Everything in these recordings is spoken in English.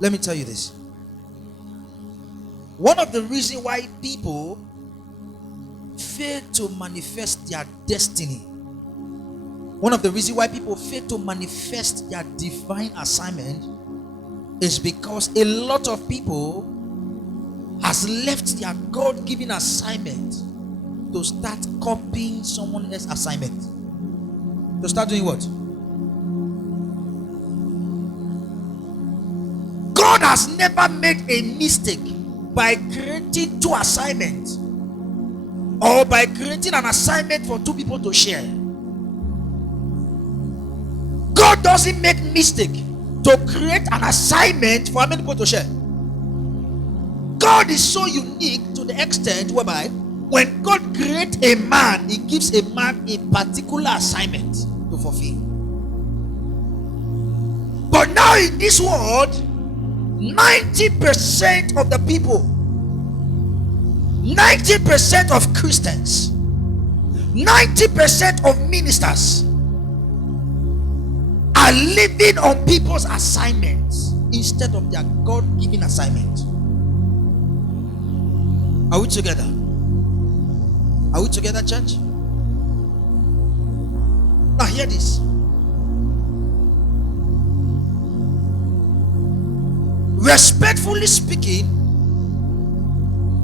Let me tell you this. One of the reasons why people fail to manifest their destiny, one of the reasons why people fail to manifest their divine assignment is because a lot of people has left their God-given assignment to start copying someone else's assignment. To start doing what? God has never made a mistake by creating two assignments or by creating an assignment for two people to share. God doesn't make mistake to create an assignment for how many people to share. God is so unique to the extent whereby when God creates a man, he gives a man a particular assignment to fulfill. But now in this world, 90% of the people, 90% of Christians, 90% of ministers are living on people's assignments instead of their God-given assignment. Are we together? Are we together, church? Now hear this. Respectfully speaking,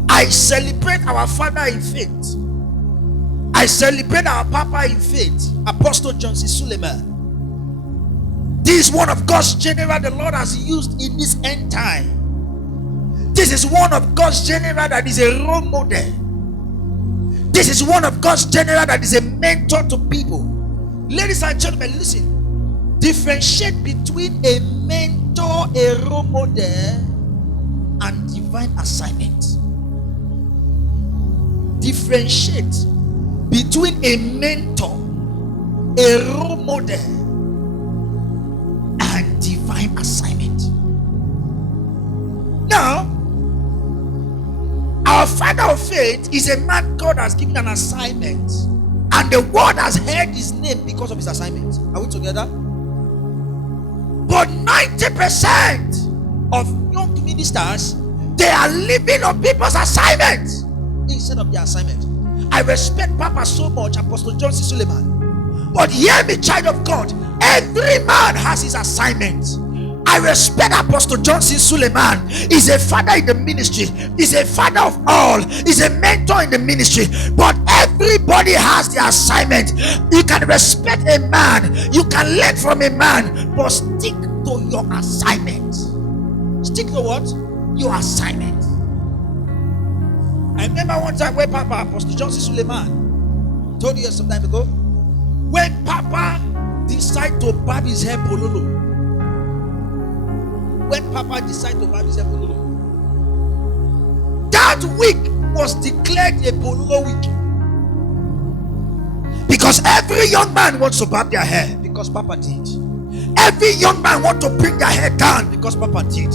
I celebrate our father in faith. I celebrate our papa in faith, Apst Johnson Suleiman. This is one of God's general the Lord has used in this end time. This is one of God's general that is a role model. This is one of God's general that is a mentor to people. Ladies and gentlemen, listen. Differentiate between a mentor, a role model, and divine assignment. Differentiate between a mentor, a role model, and divine assignment. Now, our father of faith is a man God has given an assignment, and the world has heard his name because of his assignment. Are we together? But 90% of young ministers, they are living on people's assignment instead of their assignment. I respect Papa so much, Apst Johnson Suleiman. But hear me, child of God, every man has his assignment. I respect Apst Johnson Suleiman. He's a father in the ministry. He's a father of all. He's a mentor in the ministry. But everybody has their assignment. You can respect a man. You can learn from a man. But stick to your assignment. Stick to what? Your assignment. I remember one time when Papa, Apst Johnson Suleiman, told you some time ago, when Papa decided to barb his hair pololo. When Papa decided to barb his hair pololo, that week was declared a pololo week. Because every young man wants to barb their hair because Papa did. Every young man wants to bring their hair down because Papa did.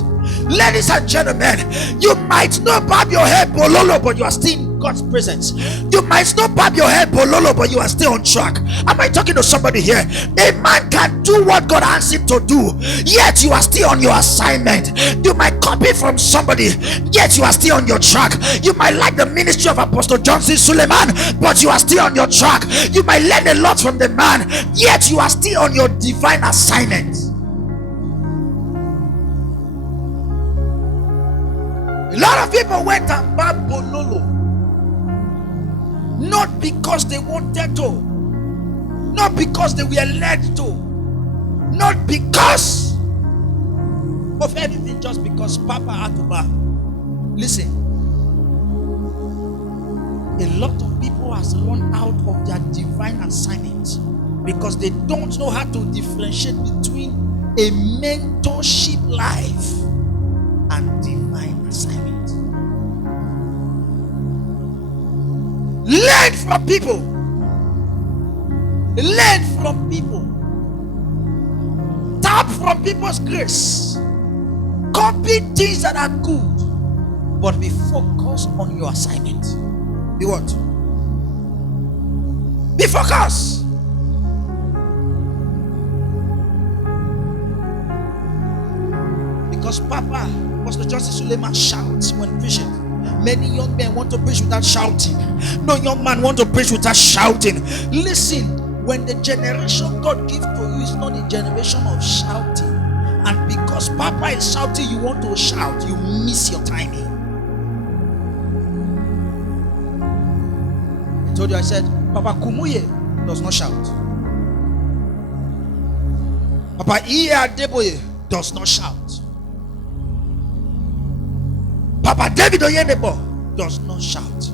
Ladies and gentlemen, you might not barb your hair pololo, but you are still in God's presence. You might not barb your hair pololo, but you are still on track. Am I talking to somebody here? A man can do what God asks him to do, yet you are still on your assignment. You might copy from somebody, yet you are still on your track. You might like the ministry of Apst Johnson Suleiman, but you are still on your track. You might learn a lot from the man, yet you are still on your divine assignment. A lot of people went and bought bololo, not because they wanted to, not because they were led to, not because of anything, just because Papa had to buy. Listen, a lot of people has run out of their divine assignment because they don't know how to differentiate between a mentorship life and divine assignment. Learn from people. Learn from people. Tap from people's grace. Copy things that are good, but be focused on your assignment. Be what? Be focused. Because Papa, Pastor Johnson Suleiman shouts when preaching. Many young men want to preach without shouting. No young man want to preach without shouting. Listen, when the generation God gives to you is not a generation of shouting, and because Papa is shouting, you want to shout, you miss your timing. I told you, I said, Papa Kumuye does not shout. Papa Iya Deboye does not shout. Papa David Oyenebo does not shout.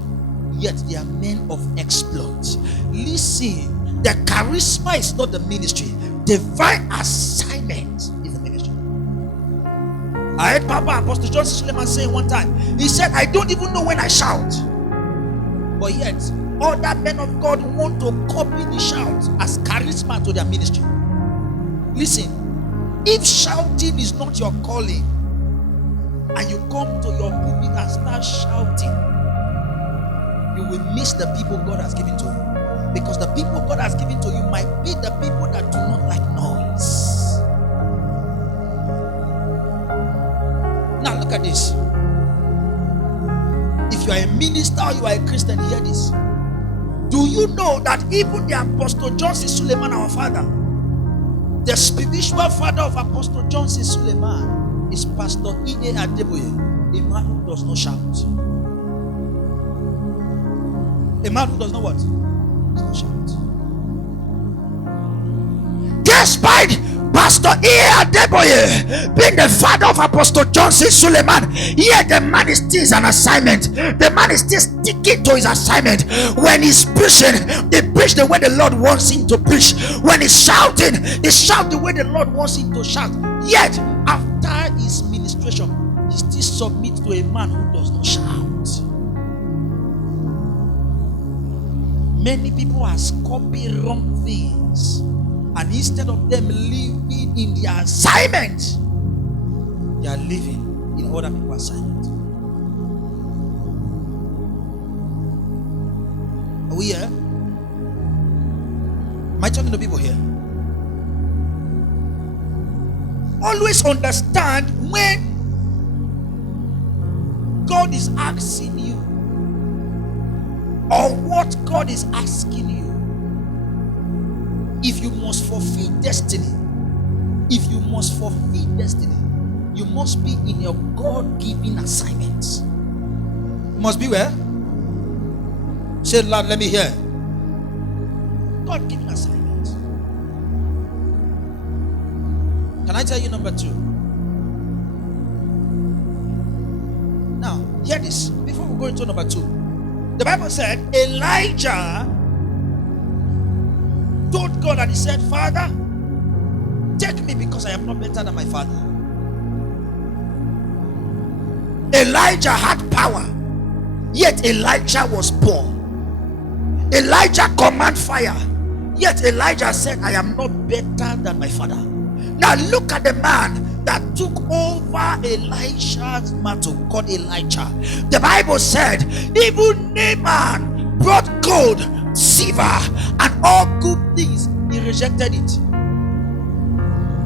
Yet they are men of exploits. Listen, the charisma is not the ministry. Divine assignment is the ministry. I heard Papa Apst Johnson Suleiman say one time, he said, I don't even know when I shout. But yet, other men of God want to copy the shout as charisma to their ministry. Listen, if shouting is not your calling, and you come to your pulpit and start shouting, you will miss the people God has given to you. Because the people God has given to you might be the people that do not like noise. Now look at this. If you are a minister or you are a Christian, hear this. Do you know that even the Apostle Johnson Suleiman, our father, the spiritual father of Apostle Johnson Suleiman, is Pastor Ide Adeboye, a man who does not shout. A man who does not what? Does not shout. Despite Pastor Ide Adeboye being the father of Apostle Johnson Suleiman, yet the man is still an assignment. The man is still sticking to his assignment. When he's preaching, he preach the way the Lord wants him to preach. When he's shouting, he shout the way the Lord wants him to shout. Yet after his ministration, he still submits to a man who does not shout. Many people has copied wrong things, and instead of them living in their assignment, they are living in other people's assignment. Are we here? Am I talking to people here? Always understand when God is asking you, or what God is asking you. If you must fulfill destiny, you must be in your God-given assignments. You must be where? Say loud, let me hear. God-given assignments. Can I tell you number 2? Now, hear this. Before we go into number 2, the Bible said Elijah told God, and he said, Father, take me because I am not better than my father. Elijah had power, yet Elijah was poor. Elijah commanded fire, yet Elijah said, I am not better than my father. Now look at the man that took over Elisha's mantle, called Elijah. The Bible said, even Naaman brought gold, silver, and all good things. He rejected it.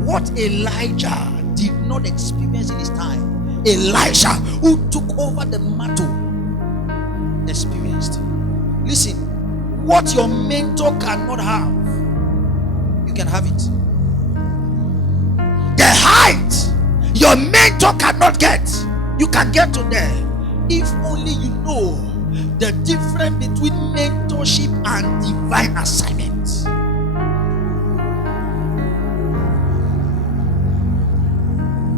What Elijah did not experience in his time, Elisha, who took over the mantle, experienced. Listen, what your mentor cannot have, you can have it. The height your mentor cannot get, you can get to there. If only you know the difference between mentorship and divine assignment.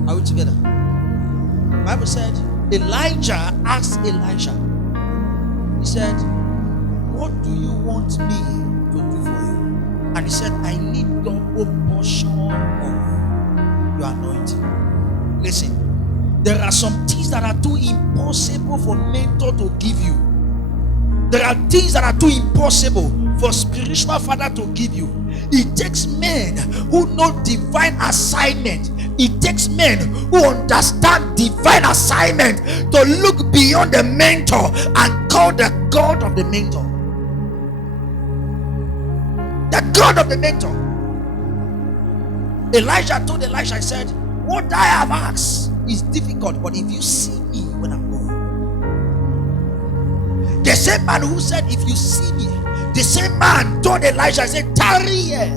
Are we together? The Bible said Elijah asked Elisha, he said, what do you want me to do for you? And he said, I need double portion of your anointing. Listen, there are some things that are too impossible for mentor to give you. There are things that are too impossible for spiritual father to give you. It takes men who know divine assignment. It takes men who understand divine assignment to look beyond the mentor and call the God of the mentor. The God of the mentor. Elijah told Elisha, he said, what I have asked, It's difficult, but if you see me when I'm going, the same man who said, if you see me, the same man told Elijah, said, tarry here.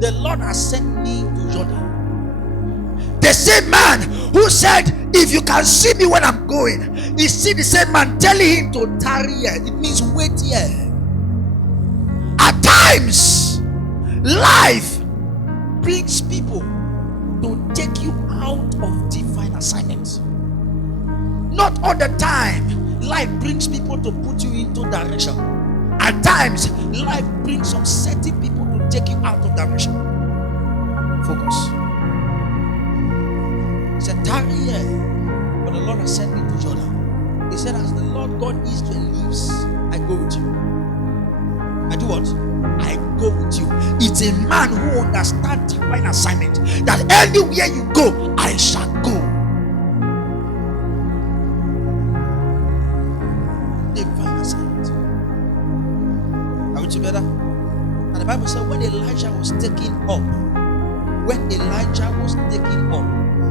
The Lord has sent me to Jordan. The same man who said, if you can see me when I'm going, you see the same man telling him to tarry here. It means wait here. At times, life brings people to take you out of divine assignments. Not all the time, life brings people to put you into direction. At times, life brings some certain people to take you out of direction. Focus. He said, tarry here, but the Lord has sent me to Jordan. He said, as the Lord God Israel lives, I go with you. I do what? I go with you. It's a man who understands divine assignment, that anywhere you go, I shall go. Divine assignment. Are we together? And the Bible said when Elijah was taken up,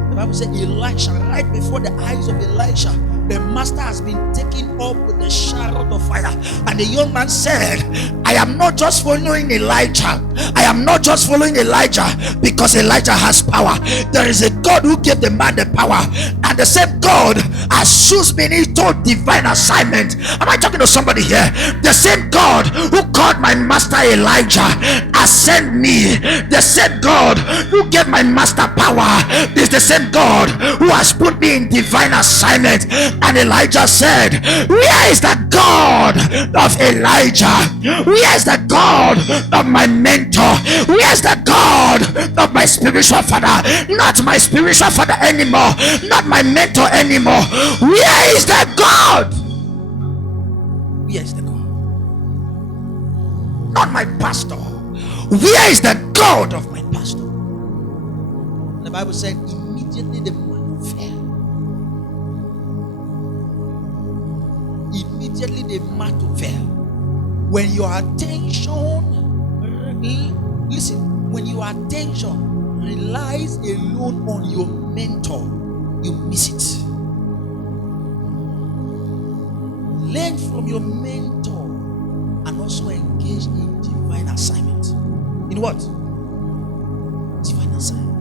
the Bible said Elisha, right before the eyes of Elisha, the master has been taken up with the chariot of fire. And the young man said, I am not just following Elijah. I am not just following Elijah because Elijah has power. There is a God who gave the man the power. And the same God has chosen me into divine assignment. Am I talking to somebody here? The same God who called my master Elijah has sent me. The same God who gave my master power is the same God who has put me in divine assignment. And Elijah said, where is the God of Elijah? Where is the God of my mentor? Where is the God of my spiritual father? Not my spiritual father anymore, not my mentor anymore. Where is the God? Where is the God? Not my pastor. Where is the God of my pastor? The Bible said immediately the man fell. Immediately the matter fell. When your attention, listen, when your attention relies alone on your mentor, you miss it. Learn from your mentor and also engage in divine assignment. In what? Divine assignment.